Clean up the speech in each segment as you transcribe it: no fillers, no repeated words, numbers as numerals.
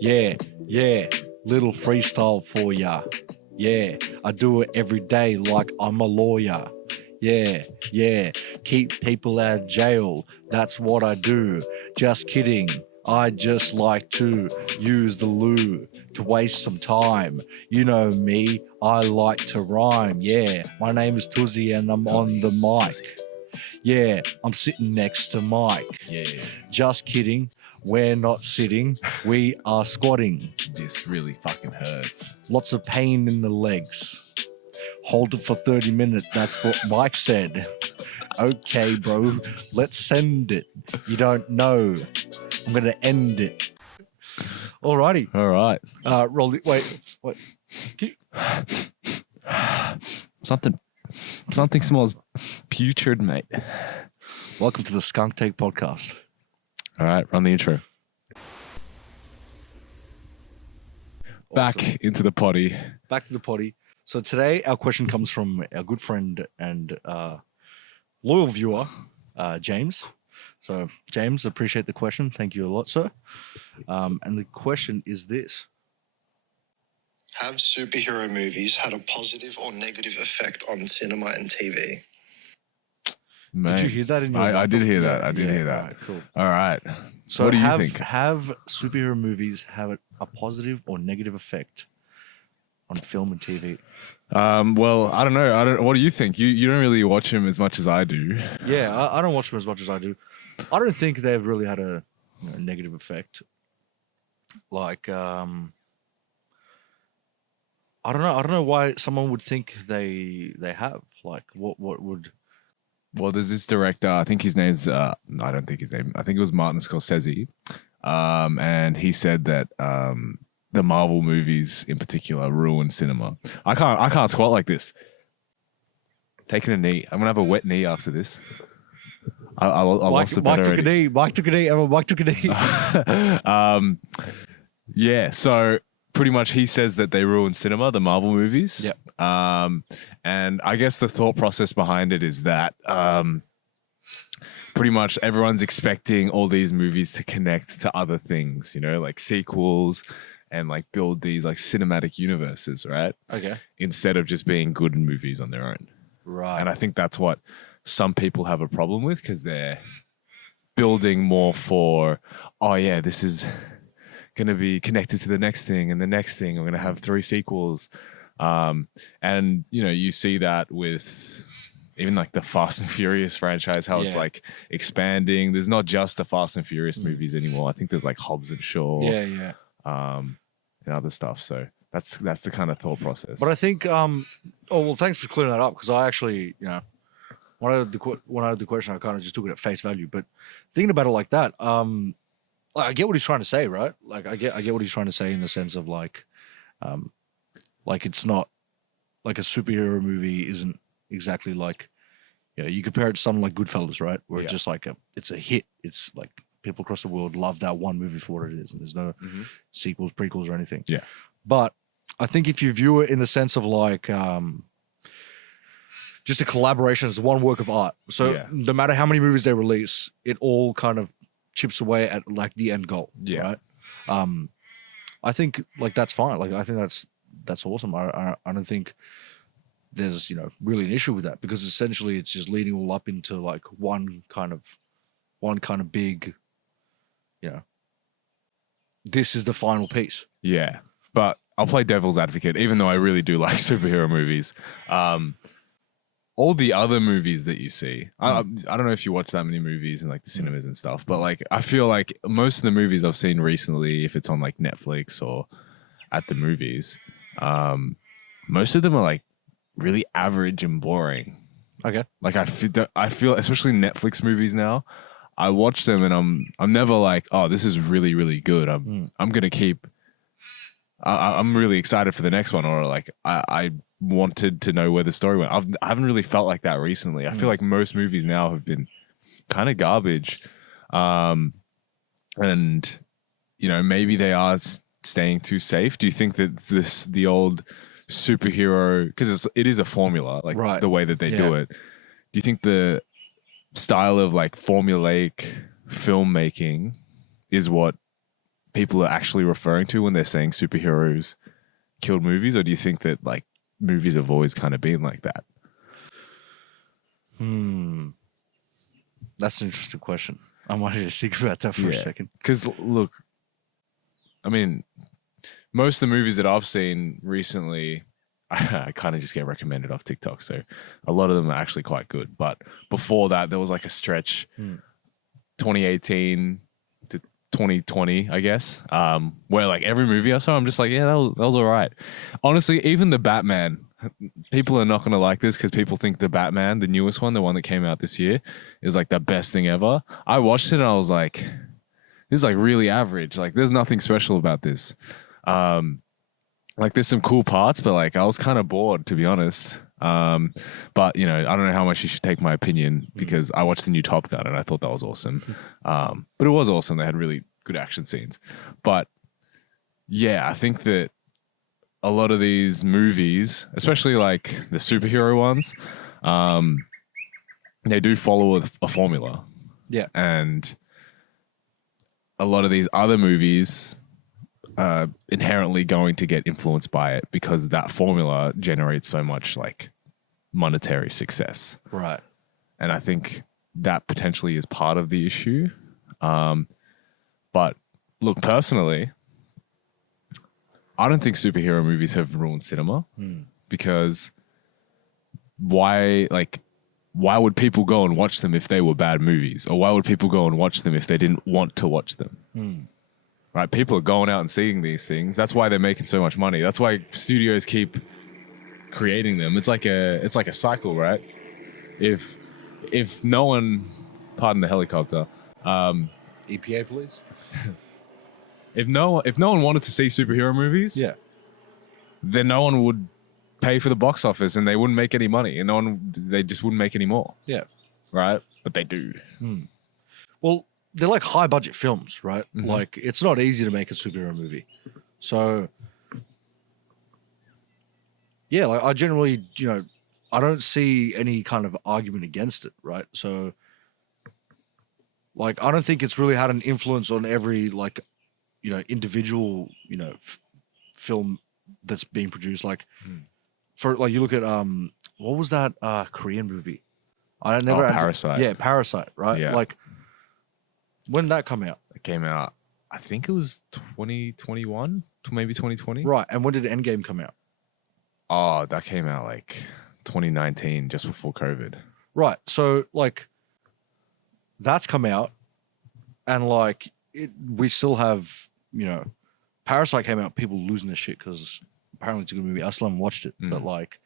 Yeah, yeah, little freestyle for ya. Yeah, I do it every day like I'm a lawyer. Yeah, yeah, keep people out of jail. That's what I do. Just kidding. I just like to use the loo to waste some time. You know me, I like to rhyme. Yeah, my name is Tuzzy and I'm on the mic. Yeah, I'm sitting next to Mike. Yeah, Just kidding. We're not sitting. We are squatting. this really fucking hurts. Lots of pain in the legs. Hold it for 30 minutes. That's what Mike said. Okay, bro. Let's send it. You don't know. I'm going to end it. Alrighty. All right. Roll it. Wait. Something smells putrid, mate. Welcome to the SKUNK Take Podcast. All right, run the intro. Back Awesome. into the potty. Back to the potty. So today our question comes from our good friend and loyal viewer, James. So James, appreciate the question. Thank you a lot, sir. And the question is this. Have superhero movies had a positive or negative effect on cinema and TV? Mate, Did you hear that in your I did hear that. Yeah, I did hear that. Right, cool. All right. So what do you think? Have superhero movies have a positive or negative effect on film and TV? Well, I don't know. What do you think? You don't really watch them as much as I do. Yeah, I don't watch them as much as I do. I don't think they've really had a negative effect. Like, I don't know why someone would think they have. Like, what would? Well, there's this director. I think his name's. I don't think his name. I think it was Martin Scorsese. And he said that the Marvel movies in particular ruined cinema. I can't squat like this. Taking a knee. I'm gonna have a wet knee after this. I lost a bet already. Mike took a knee. Everyone, Mike took a knee. Yeah. So pretty much, he says that they ruined cinema, the Marvel movies. Yep. And I guess the thought process behind it is that pretty much everyone's expecting all these movies to connect to other things, you know, like sequels and like build these like cinematic universes, right? Okay. Instead of just being good movies on their own. Right. And I think that's what some people have a problem with, because they're building more for, oh yeah, this is going to be connected to the next thing and the next thing. We're going to have 3 sequels. And, you know, you see that with even like the Fast and Furious franchise, how it's like expanding. There's not just the Fast and Furious movies anymore. I think there's like Hobbs and Shaw. Yeah. And other stuff. So that's the kind of thought process. But I think, thanks for clearing that up, because I actually, when I heard the question, I kind of just took it at face value. But thinking about it like that, I get what he's trying to say, right? Like I get what he's trying to say in the sense of like it's not like a superhero movie isn't exactly like, you compare it to something like Goodfellas, right? Where it's just like it's a hit. It's like people across the world love that one movie for what it is, and there's no sequels, prequels, or anything. Yeah. But I think if you view it in the sense of like just a collaboration as one work of art, so no matter how many movies they release, it all kind of chips away at like the end goal. Yeah. Right. I think like that's fine. Like I think that's awesome. I don't think there's really an issue with that, because essentially it's just leading all up into like one kind of big, this is the final piece. Yeah. But I'll play devil's advocate, even though I really do like superhero movies. All the other movies that you see, I don't know if you watch that many movies in like the cinemas and stuff, but like I feel like most of the movies I've seen recently, if it's on like Netflix or at the movies, most of them are like really average and boring. Okay. Like I feel especially Netflix movies now, I watch them and I'm never like, oh, this is really, really good. I'm gonna keep. I'm really excited for the next one, or like I wanted to know where the story went. I haven't really felt like that recently. I feel like most movies now have been kind of garbage, and maybe they are staying too safe. Do you think that the old superhero, because it is a formula, like the way that they do it? Do you think the style of like formulaic filmmaking is what people are actually referring to when they're saying superheroes killed movies, or do you think that like movies have always kind of been like that? That's an interesting question. I wanted to think about that for a second. Because look, I mean, most of the movies that I've seen recently, I kind of just get recommended off TikTok. So a lot of them are actually quite good. But before that, there was like a stretch, 2018 to 2020, I guess, where like every movie I saw, I'm just like, yeah, that was all right. Honestly, even the Batman, people are not going to like this because people think the Batman, the newest one, the one that came out this year, is like the best thing ever. I watched it and I was like, this is like really average. Like there's nothing special about this. Like there's some cool parts, but like I was kind of bored, to be honest. But you know, I don't know how much you should take my opinion because I watched the new Top Gun and I thought that was awesome. But it was awesome. They had really good action scenes. But yeah, I think that a lot of these movies, especially like the superhero ones, they do follow a formula. Yeah. And a lot of these other movies are inherently going to get influenced by it because that formula generates so much like monetary success. Right. And I think that potentially is part of the issue. But look, personally, I don't think superhero movies have ruined cinema because why would people go and watch them if they were bad movies? Or why would people go and watch them if they didn't want to watch them? Right? People are going out and seeing these things. That's why they're making so much money. That's why studios keep creating them. It's like a cycle, right? If no one, pardon the helicopter, EPA, please. If no one wanted to see superhero movies, then no one would pay for the box office and they wouldn't make any money, and they just wouldn't make any more. Yeah. Right? But they do. Well, they're like high budget films, right? Like it's not easy to make a superhero movie. So yeah, like I generally, I don't see any kind of argument against it, right? So like I don't think it's really had an influence on every like individual, film that's being produced. Like for like you look at what was that Korean movie? I never Parasite. Yeah, Parasite, right? Yeah. Like when did that come out? It came out, I think it was 2021, maybe 2020. Right. And when did Endgame come out? Oh, that came out like 2019, just before COVID. Right. So like that's come out and like we still have, Parasite came out, people losing their shit because apparently it's a good movie. I still haven't watched it, but like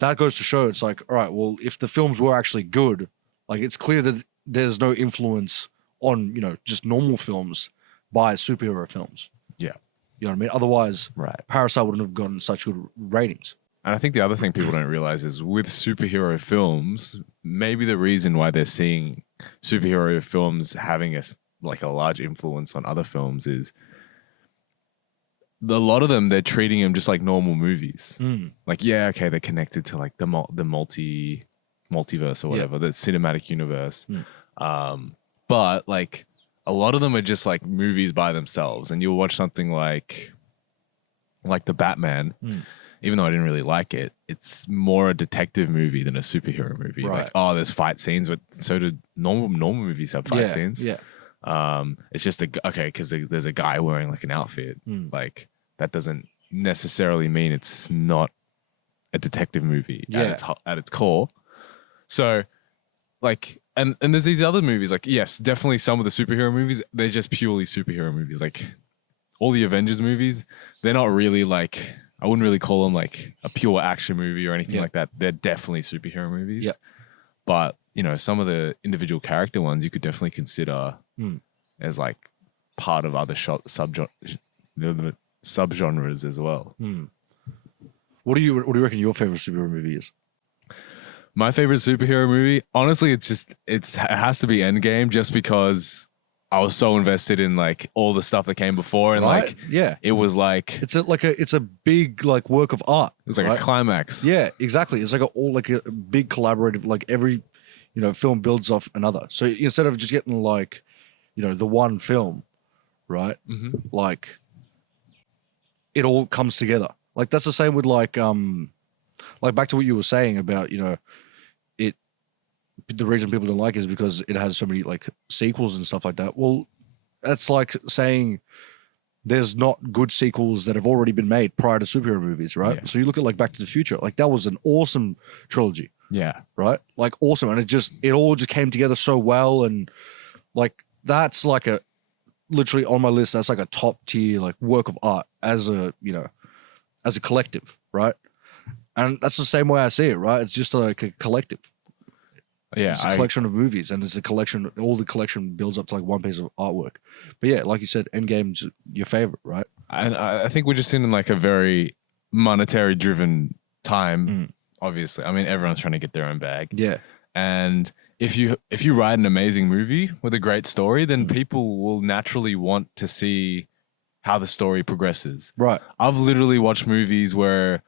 that goes to show it's like, all right, well, if the films were actually good, like it's clear that there's no influence on, just normal films by superhero films. Yeah. You know what I mean? Otherwise, Right. Parasite wouldn't have gotten such good ratings. And I think the other thing people don't realize is with superhero films, maybe the reason why they're seeing superhero films having a large influence on other films is a lot of them, they're treating them just like normal movies. Like, yeah, okay, they're connected to like the multiverse or whatever, the cinematic universe. But like a lot of them are just like movies by themselves, and you'll watch something like the Batman. Even though I didn't really like it, it's more a detective movie than a superhero movie. Right. Like, oh, there's fight scenes, but so do normal movies have fight scenes. Yeah. It's just because there's a guy wearing like an outfit. Like that doesn't necessarily mean it's not a detective movie at its core. So like, and there's these other movies, like, yes, definitely some of the superhero movies, they're just purely superhero movies. Like all the Avengers movies, they're not really like, I wouldn't really call them like a pure action movie or anything like that. They're definitely superhero movies. But, some of the individual character ones you could definitely consider as like part of other subgenres as well. What do you reckon your favorite superhero movie is? My favorite superhero movie, honestly, it has to be Endgame, just because I was so invested in like all the stuff that came before, and like it was like it's a big like work of art. It was like a climax. Yeah, exactly. It's like a big collaborative, like every film builds off another. So instead of just getting like the one film, right? Mm-hmm. Like it all comes together. Like that's the same with like back to what you were saying about, you know, it the reason people don't like it is because it has so many like sequels and stuff like that. Well, that's like saying there's not good sequels that have already been made prior to superhero movies, right? Yeah. So you look at like Back to the Future, like that was an awesome trilogy, Yeah. right? Like awesome. And it all just came together so well. And like that's like a literally on my list, that's like a top tier like work of art as a, you know, as a collective, right? And that's the same way I see it, right? It's just like a collective. Yeah. It's a collection of movies, and it's a collection. All the collection builds up to like one piece of artwork. But yeah, like you said, Endgame's your favorite, right? And I think we're just in like a very monetary driven time. Obviously, I mean everyone's trying to get their own bag. Yeah, And if you write an amazing movie with a great story, then people will naturally want to see how the story progresses. right. I've literally watched movies where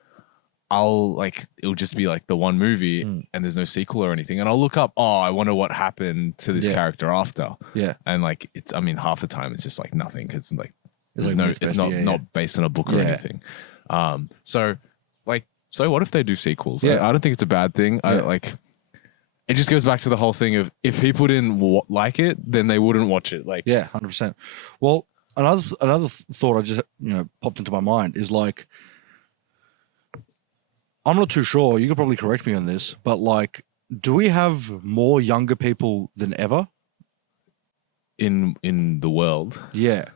it'll just be like the one movie and there's no sequel or anything, and I'll look up, oh, I wonder what happened to this character after. Yeah, And like it's, I mean, half the time it's just like nothing, because like It's there's like no, myth it's based, not yeah. based on a book or Yeah. anything. So what if they do sequels? Yeah. I don't think it's a bad thing. I Yeah. like. It just goes back to the whole thing of if people didn't like it, then they wouldn't watch it. Like, yeah, 100%. Well, another thought I just popped into my mind is like, I'm not too sure. You could probably correct me on this, but like, do we have more younger people than ever? in the world, Yeah.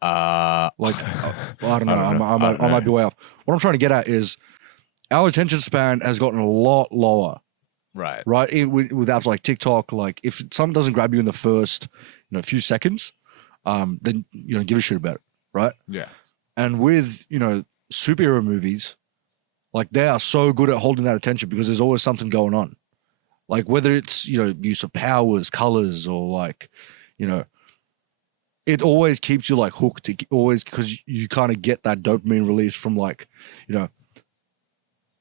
like I don't know. I don't know. I might be way off. What I'm trying to get at is our attention span has gotten a lot lower, right, right? With apps like TikTok, like if something doesn't grab you in the first, few seconds, then give a shit about it, right? yeah, And with superhero movies, like they are so good at holding that attention because there's always something going on, like whether it's use of powers, colors, or like it always keeps you like hooked. Always, because you kind of get that dopamine release from like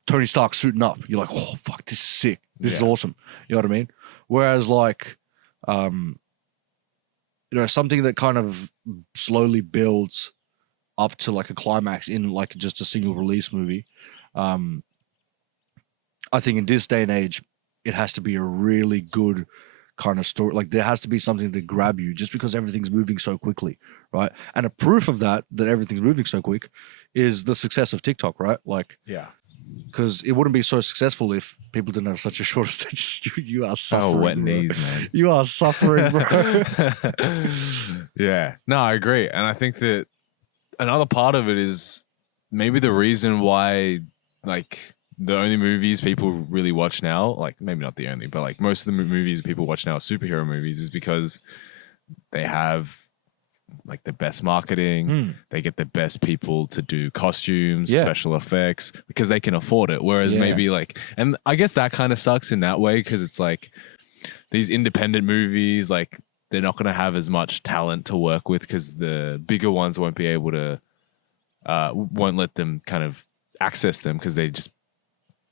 Tony Stark suiting up. You're like, oh fuck, this is sick. This is Yeah. awesome. You know what I mean? Whereas like something that kind of slowly builds up to like a climax in like just a single release movie. I think in this day and age, it has to be a really good kind of story. Like there has to be something to grab you, just because everything's moving so quickly, right? And a proof of that everything's moving so quick is the success of TikTok, right? Like, yeah. because it wouldn't be so successful if people didn't have such a short attention. You are suffering. Oh, wet bro. knees, man. You are suffering, bro. Yeah, no, I agree, and I think that another part of it is maybe the reason why like the only movies people really watch now, like maybe not the only, but like most of the movies people watch now are superhero movies, is because they have like the best marketing. They get the best people to do costumes, Yeah. special effects, because they can afford it. Whereas Yeah. maybe like, and I guess that kind of sucks in that way, because it's like these independent movies, like they're not going to have as much talent to work with, because the bigger ones won't be able to, won't let them kind of access them, because they just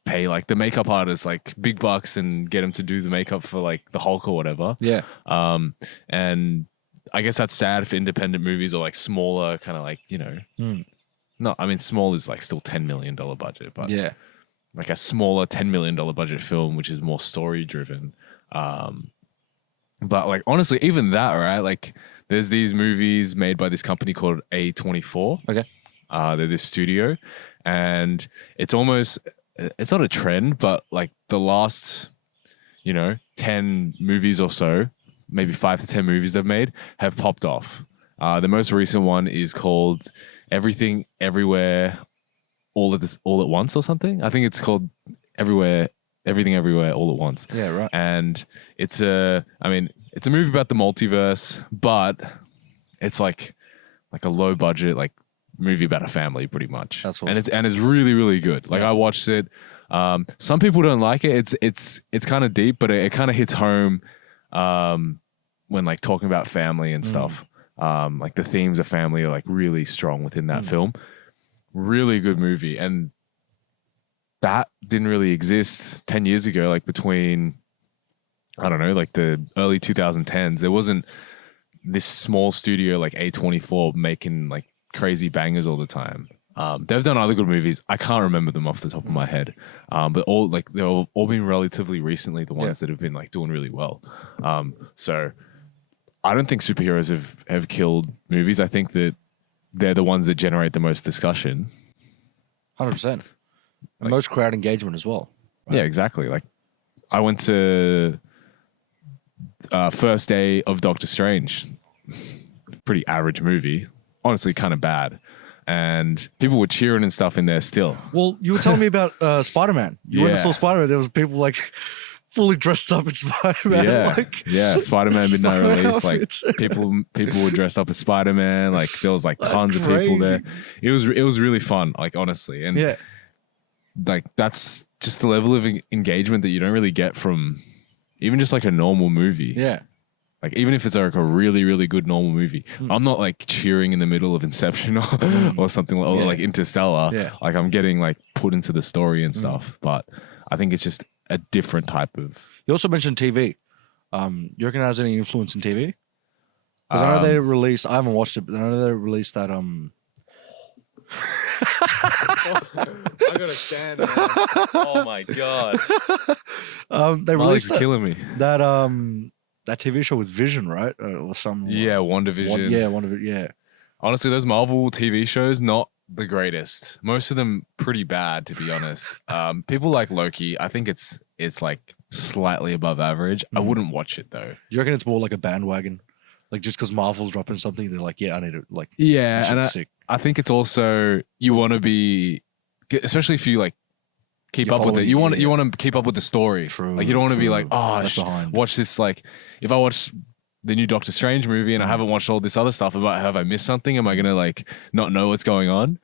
pay like the makeup artists like big bucks and get them to do the makeup for like the Hulk or whatever. Yeah. And I guess that's sad for independent movies or like smaller kind of like, no, I mean, small is like still $10 million budget, but Yeah. like a smaller $10 million budget film, which is more story driven. But like, honestly, even that, right? Like there's these movies made by this company called A24. Okay. They're this studio, and it's not a trend, but like the last, 10 movies or so, maybe 5 to 10 movies they've made have popped off. The most recent one is called Everything Everywhere All at Once or something. I think it's called Everything Everywhere All at Once. Yeah. Right. And it's a movie about the multiverse, but it's like a low budget, like movie about a family pretty much. That's awesome. And it's really, really good. Like Yeah. I watched it. Some people don't like it. It's kind of deep, but it kind of hits home when like talking about family and stuff. Like the themes of family are like really strong within that film. Really good movie. And that didn't really exist 10 years ago, like between, I don't know, like the early 2010s. There wasn't this small studio like A24 making like crazy bangers all the time. They've done other good movies. I can't remember them off the top of my head. But all like they've all been relatively recently the ones that have been like doing really well. So I don't think superheroes have killed movies. I think that they're the ones that generate the most discussion. 100%. And most crowd engagement as well. Right? Yeah, exactly. Like I went to first day of Doctor Strange. Pretty average movie. Honestly, kind of bad. And people were cheering and stuff in there still. Well, you were telling me about Spider-Man. You went and saw Spider-Man. There was people like fully dressed up as Spider-Man. Yeah, Spider-Man midnight release. outfits. Like people were dressed up as Spider-Man. Like there was like tons of people there. It was really fun. Like honestly, and like that's just the level of engagement that you don't really get from even just like a normal movie. Yeah. Like even if it's like a really, really good normal movie, I'm not like cheering in the middle of Inception or something or like Interstellar. Yeah. Like I'm getting like put into the story and stuff. But I think it's just a different type of. You also mentioned TV. You reckon it has any influence in TV? Because I know they released. I haven't watched it, but I know they released that. I gotta stand. Man. Oh my god. They released killing me. That TV show with Vision, right? Or something. Yeah, WandaVision. WandaVision. Yeah. Honestly, those Marvel TV shows not the greatest. Most of them pretty bad, to be honest. People like Loki. I think it's like slightly above average. I wouldn't watch it though. You reckon it's more like a bandwagon? Like just because Marvel's dropping something, they're like, yeah, I need to like. Yeah, and I think it's also you want to be, especially if you like keep up with it. You want to keep up with the story. True. Like you don't want to be like, oh, watch this. Like if I watch the new Doctor Strange movie and I haven't watched all this other stuff, have I missed something? Am I gonna like not know what's going on?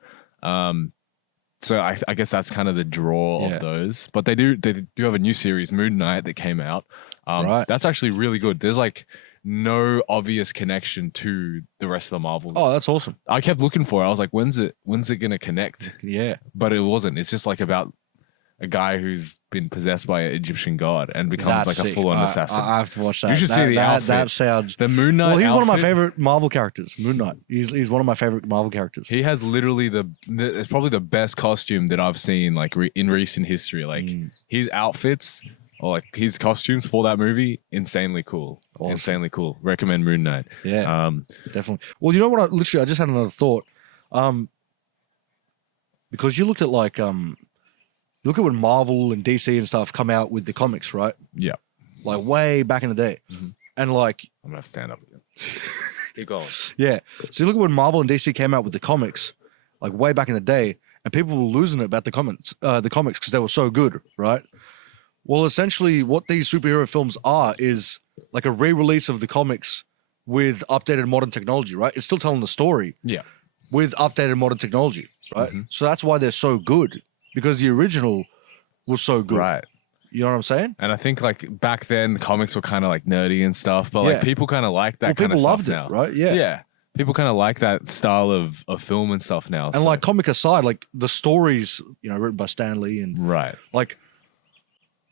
So I guess that's kind of the draw of those. But they do have a new series, Moon Knight, that came out. Right. That's actually really good. There's like no obvious connection to the rest of the Marvel. Oh, that's awesome. I kept looking for it. I was like, when's it gonna connect? Yeah. But it wasn't. It's just like about a guy who's been possessed by an Egyptian god and becomes like a full-on assassin. I have to watch that. You should see the outfit. That sounds. The Moon Knight. Well, he's one of my outfit, favorite Marvel characters. Moon Knight. He's one of my favorite Marvel characters. He has literally it's probably the best costume that I've seen like in recent history. Like his outfits or like his costumes for that movie, insanely cool. Awesome. Insanely cool. Recommend Moon Knight. Yeah, definitely. Well, you know what? I just had another thought. Because you looked at like look at when Marvel and DC and stuff come out with the comics, right? Yeah. Like way back in the day. And like I'm gonna have to stand up again. Keep going. Yeah. So you look at when Marvel and DC came out with the comics, like way back in the day, and people were losing it about the comics because they were so good, right? Well, essentially what these superhero films are is like a re-release of the comics with updated modern technology, right? It's still telling the story. Yeah. With updated modern technology, right? So that's why they're so good, because the original was so good. Right. You know what I'm saying? And I think like back then the comics were kind of like nerdy and stuff, but like people kind of like that kind of stuff loved now. It, right? Yeah. Yeah. People kind of like that style of film and stuff now. And like comic aside, like the stories, written by Stan Lee and like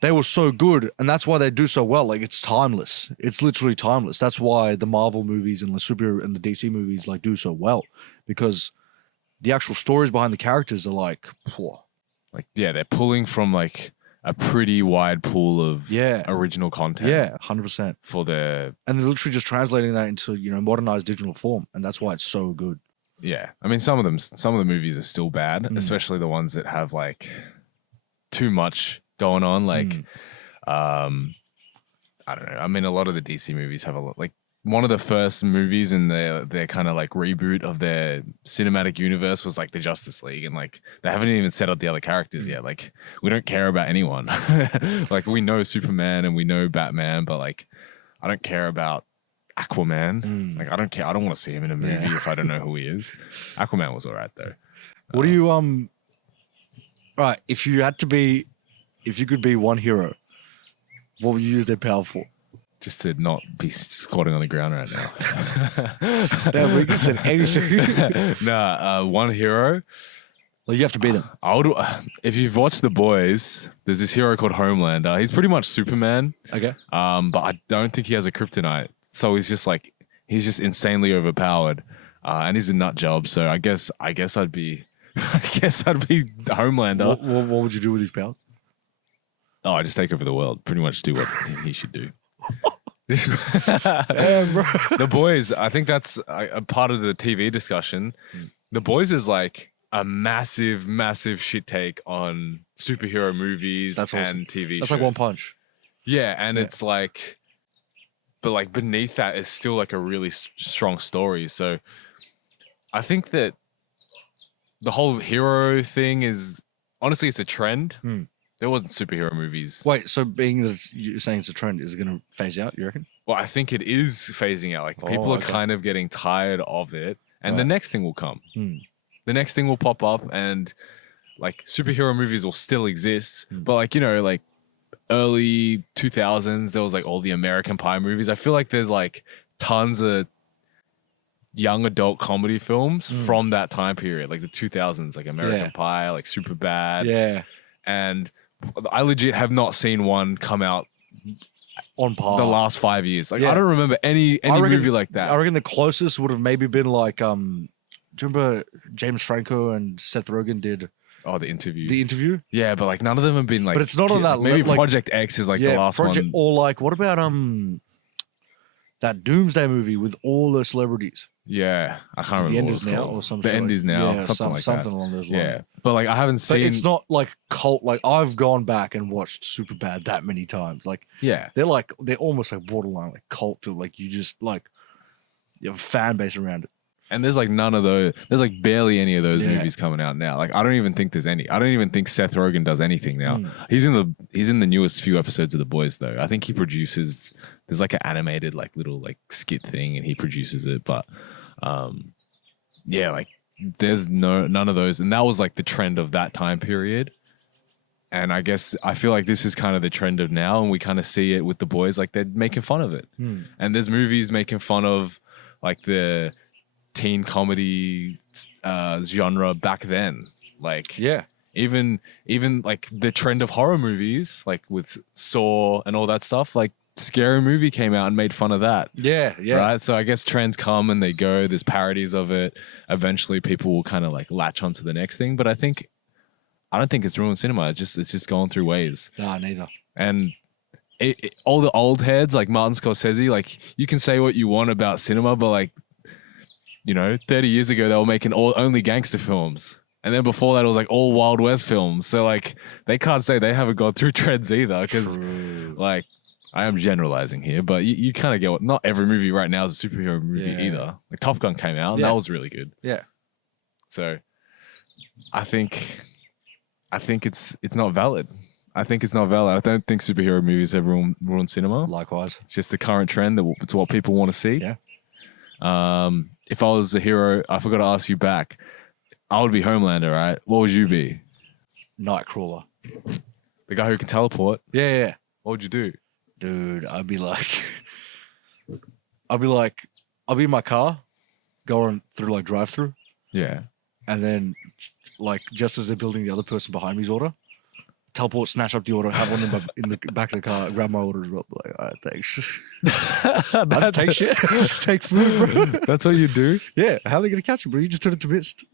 they were so good, and that's why they do so well. Like it's timeless. It's literally timeless. That's why the Marvel movies and the superhero and the DC movies like do so well, because the actual stories behind the characters are like, they're pulling from like a pretty wide pool of original content. Yeah, 100%. And they're literally just translating that into modernized digital form, and that's why it's so good. Yeah, I mean some of the movies are still bad, especially the ones that have like too much going on. Like, I don't know. I mean, a lot of the DC movies have a lot. Like one of the first movies in their kind of like reboot of their cinematic universe was like the Justice League, and like they haven't even set up the other characters yet. Like we don't care about anyone. Like we know Superman and we know Batman, but like I don't care about Aquaman. Like I don't care. I don't want to see him in a movie if I don't know who he is. Aquaman was all right though. What do you right, if you could be one hero, what would you use their power for? Just to not be squatting on the ground right now. No, we can say anything. One hero. Well, you have to be them. If you've watched The Boys, there's this hero called Homelander. He's pretty much Superman. Okay. But I don't think he has a kryptonite. So he's just like, he's just insanely overpowered, and he's a nut job. So I guess I'd be Homelander. What would you do with his powers? Oh, I just take over the world. Pretty much do what he should do. Damn, bro. The Boys, I think that's a part of the TV discussion. The Boys is like a massive, massive shit take on superhero movies That's awesome. and TV That's shows. like One Punch. Yeah, and it's like, but like beneath that is still like a really strong story. So I think that the whole hero thing is, honestly, it's a trend. There wasn't superhero movies. Wait, so being that you're saying it's a trend, is it going to phase out, you reckon? Well, I think it is phasing out. Like people are kind of getting tired of it, and the next thing will come. The next thing will pop up, and like superhero movies will still exist. But like, you know, like early 2000s, there was like all the American Pie movies. I feel like there's like tons of young adult comedy films from that time period, like the 2000s, like American Pie, like Superbad. Yeah. And I legit have not seen one come out On par. the last 5 years. Like I don't remember any movie like that. I reckon the closest would have maybe been like, do you remember James Franco and Seth Rogen did Oh, the interview. The Interview? Yeah, but like none of them have been like. But it's not on that maybe like, Project X is like the last one. Or like, what about that Doomsday movie with all the celebrities? Yeah, I can't remember. The End what Is it's Now called. or some The shit End like- Is Now, yeah, something like something that. along those lines. Yeah, but like I haven't But seen. it's not like cult. Like I've gone back and watched Superbad that many times. Like Yeah, they're almost like borderline like cult film. Like you just like you have a fan base around it. and there's like none of those. There's like barely any of those Yeah. movies coming out now. Like I don't even think there's any. I don't even think Seth Rogen does anything now. He's in the newest few episodes of The Boys though. I think he produces. There's like an animated like little like skit thing, and he produces it. But yeah, like there's none of those, and that was like the trend of that time period. And I guess I feel like this is kind of the trend of now, and we kind of see it with The Boys. Like they're making fun of it, and there's movies making fun of like the teen comedy genre back then. Like Yeah. even like the trend of horror movies, like with Saw and all that stuff. Like Scary Movie came out and made fun of that. Yeah. Yeah. Right. So I guess trends come and they go. There's parodies of it. Eventually people will kind of like latch onto the next thing. But I don't think it's ruined cinema. It's just going through waves. Nah, neither. And all the old heads like Martin Scorsese, like you can say what you want about cinema, but like, you know, 30 years ago they were making only gangster films. And then before that it was like all Wild West films. So like they can't say they haven't gone through trends either, because like I am generalizing here, but you kind of get what, not every movie right now is a superhero movie either. Like Top Gun came out and that was really good. Yeah. So I think it's not valid. I think it's not valid. I don't think superhero movies have ruined cinema. Likewise. It's just the current trend that it's what people want to see. Yeah. If I was a hero, I forgot to ask you back. I would be Homelander, right? What would you be? Nightcrawler. The guy who can teleport. Yeah, yeah. What would you do? Dude, I'd be in my car, going through like drive-through, Yeah. and then like just as they're building the other person behind me's order, teleport, snatch up the order, have one in the back of the car, grab my order as well. Like, all right, thanks. I just take shit. Just take food, bro. That's what you do? Yeah, how are they gonna catch you, bro? You just turn it to mist.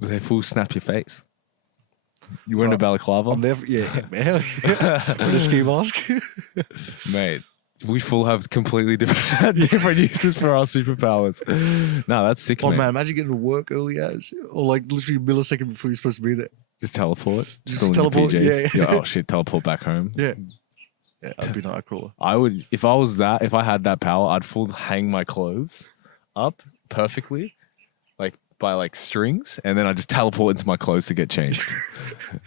They full snap your face. You wearing a balaclava? I'm there. Yeah, man. With a ski mask. Mate, we full have completely different uses for our superpowers. No, that's sick, Oh mate. man, imagine getting to work early as, or like literally a millisecond before you're supposed to be there. Just teleport. Just Still in teleport, your PJs. yeah. Oh shit, teleport back home. Yeah. Yeah, I'd be Nightcrawler. I would, if I had that power, I'd full hang my clothes up perfectly, like by like strings, and then I just teleport into my clothes to get changed,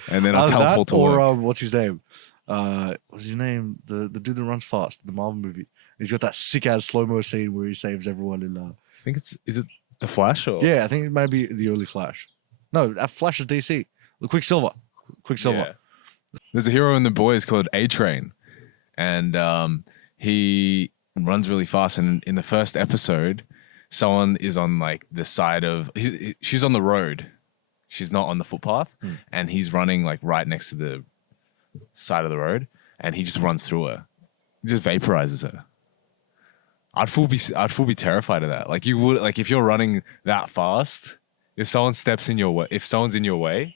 and then I teleport to work. Or what's his name? What's his name? The dude that runs fast, the Marvel movie. He's got that sick ass slow mo scene where he saves everyone in. I think is it the Flash or Yeah, I think it might be the early Flash. No, that Flash is DC. The Quicksilver. Yeah. There's a hero in The Boys called A-Train, and he runs really fast. And in the first episode, someone is on like the side of she's on the road, she's not on the footpath, and he's running like right next to the side of the road, and he just runs through her, he just vaporizes her. I'd full be terrified of that. Like you would, like if you're running that fast, if someone steps in your way, if someone's in your way,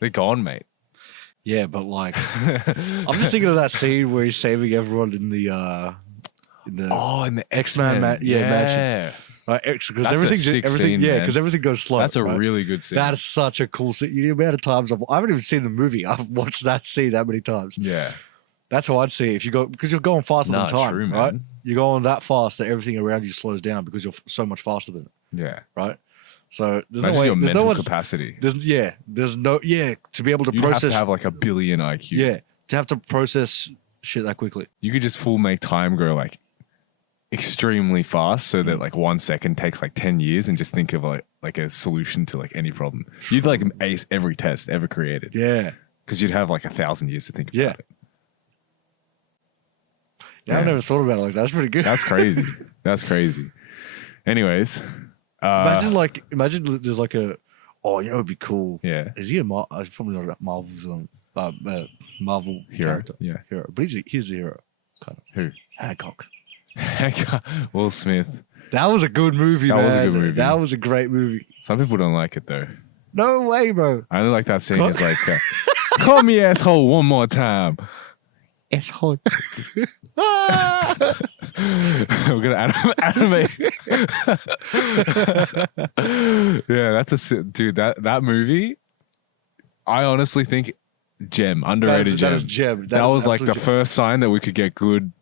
they're gone, mate. Yeah, but like, I'm just thinking of that scene where he's saving everyone in the in the X-Men mansion. Right, because everything, scene, because everything goes slow. That's a right? really good scene. That is such a cool scene. The amount of times I haven't even seen the movie. I've watched that scene that many times. Yeah, that's how I'd see it. If you go, because you're going faster than time, true, right? man. You're going that fast that everything around you slows down because you're so much faster than it. Yeah, right. So there's imagine no way. Your There's mental no capacity. There's no to be able to You'd process. have to have like a billion IQ. Yeah, to have to process shit that quickly. You could just full make time go like extremely fast, so that like 1 second takes like 10 years, and just think of like a solution to like any problem. You'd like ace every test ever created. Yeah, because you'd have like 1,000 years to think about it. Yeah, I never thought about it like that. That's pretty good. That's crazy. That's crazy. Anyways, imagine there's like a, it'd be cool. Yeah. Is he he's probably not a Marvel villain, Marvel hero. character. Yeah. Hero. But he's a hero. Kind of. Who? Hancock. Will Smith. That was a good movie, man. That was a good movie. That was a great movie. Some people don't like it though. No way, bro. I only like that scene. It's like, call me asshole one more time. Asshole. We're gonna animate. Yeah, that's dude. That movie, I honestly think gem, underrated gem. That is gem. That was like the first sign that we could get good,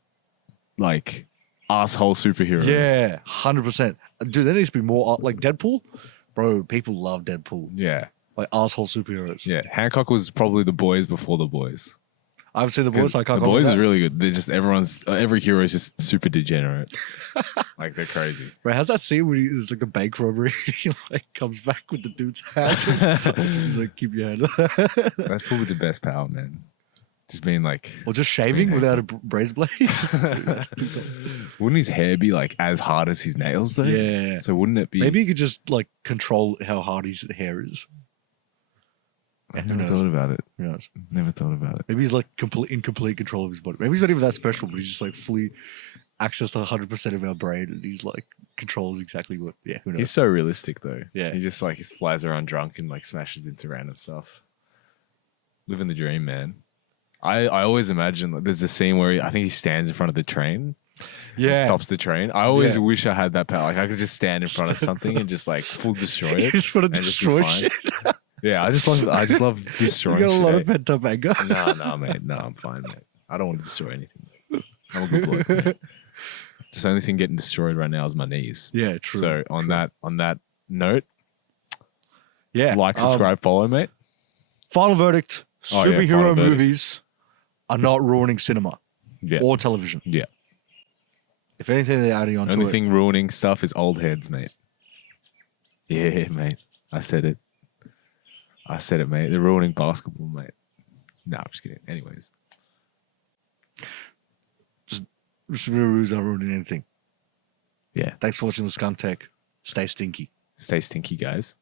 like asshole superheroes. Yeah, 100%. Dude, there needs to be more like Deadpool, bro. People love Deadpool. Yeah, like asshole superheroes. Yeah, Hancock was probably the boys before the boys. I haven't seen the boys. So I can't. The boys is really good. They're just every hero is just super degenerate. Like they're crazy. Bro, how's that scene when there's like a bank robbery? He like comes back with the dude's hat. He's like, keep your hand. That's probably the best power, man. Just being like, or just shaving without a razor blade. Wouldn't his hair be like as hard as his nails though? Yeah. So wouldn't it be? Maybe he could just like control how hard his hair is. I've never thought about it. Yes. Never thought about it. Maybe he's like in complete control of his body. Maybe he's not even that special, but he's just like fully access to 100% of our brain, and he's like controls exactly what. Yeah, who knows? He's so realistic though. Yeah, he just like he flies around drunk and like smashes into random stuff. Living the dream, man. I always imagine like, there's this scene where I think he stands in front of the train. Yeah, stops the train. I always wish I had that power. Like I could just stand in front of something and just like full destroy it. You just want to destroy shit. Yeah, I just love destroying. You got a lot shit. of pent up anger. No, mate. No, I'm fine, mate. I don't want to destroy anything. I'm a good boy. Just the only thing getting destroyed right now is my knees. Yeah, true. So on that note, yeah, like, subscribe, follow, mate. Final verdict: superhero verdict. movies are not ruining cinema or television. Yeah. If anything, they're adding on to it. The only thing ruining stuff is old heads, mate. Yeah, mate. I said it, mate. They're ruining basketball, mate. No, I'm just kidding. Anyways. Superhero movies aren't ruining anything. Yeah. Thanks for watching the Skunk Take. Stay stinky. Stay stinky, guys.